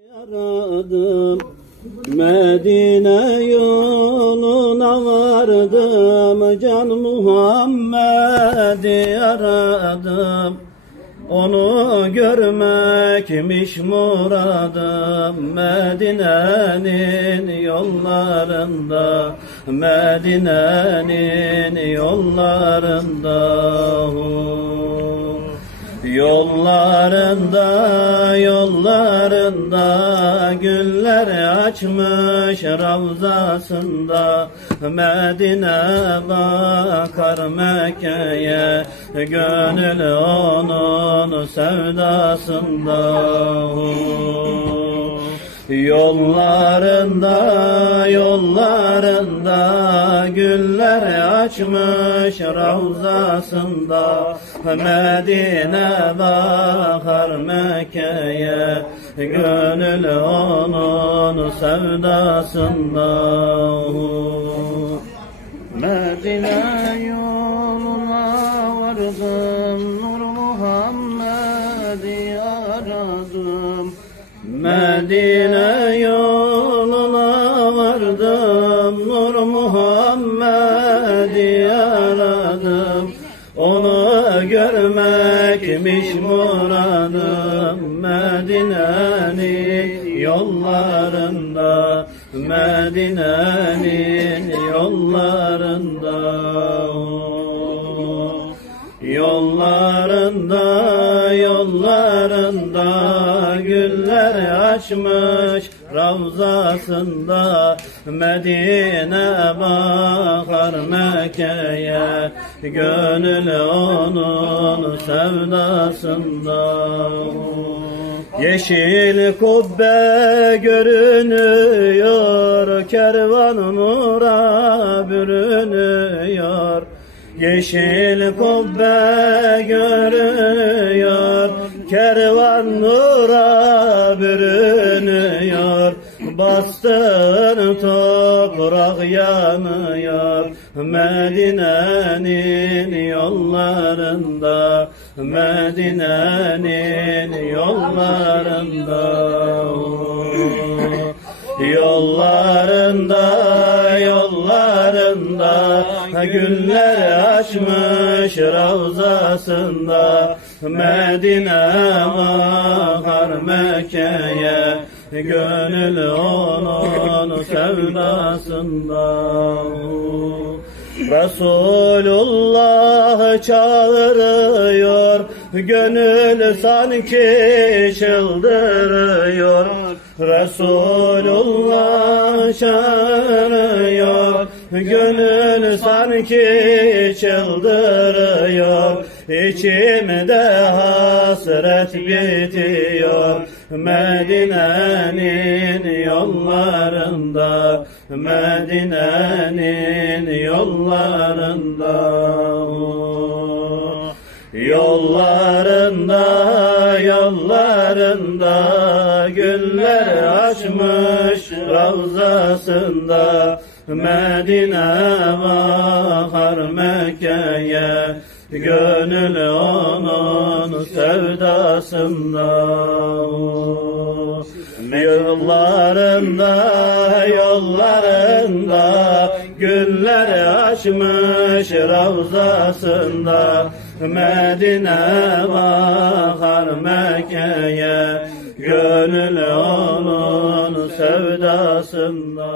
Aradım, Medine yoluna vardım, Can Muhammed'i aradım. Onu görmekmiş muradım, Medine'nin yollarında, Medine'nin yollarında. Yollarında güller açmış ravzasında, Medine bakar Mekke'ye, gönül onun sevdasında. Yollarında güller açmış ravzasında, Medine bakar Mekke'ye, gönül onun sevdasında. Medine yoluna vardım, Nur Muhammed'i aradım. Medine yoluna vardım, Nur Muhammed'i aradım. Onu görmekmiş muradım, Medine'nin yollarında, Medine'nin yollarında. Yollarında güller açmış ravzasında, Medine bakar Mekke'ye, gönül onun sevdasında. Yeşil kubbe görünüyor, kervan nura bürünüyor. Yeşil kubbe görünüyor, kervan nura bürünüyor. Bastığın toprak yanıyor, Medine'nin yollarında, Medine'nin yollarında. Yollarında güller açmış ravzasında, Medine bakar Mekke'ye, gönül onun sevdasında. Resulullah çağırıyor, gönül sanki çıldırıyor. Resulullah çağırıyor, gönül sanki çıldırıyor. İçimde hasret bitiyor, Medine'nin yollarında, Medine'nin yollarında. Yollarında güller açmış ravzasında, Medine bakar Mekke'ye, gönül onun sevdasında. Yollarında güller açmış ravzasında, Medine bakar Mekke'ye, gönül onun sevdasında.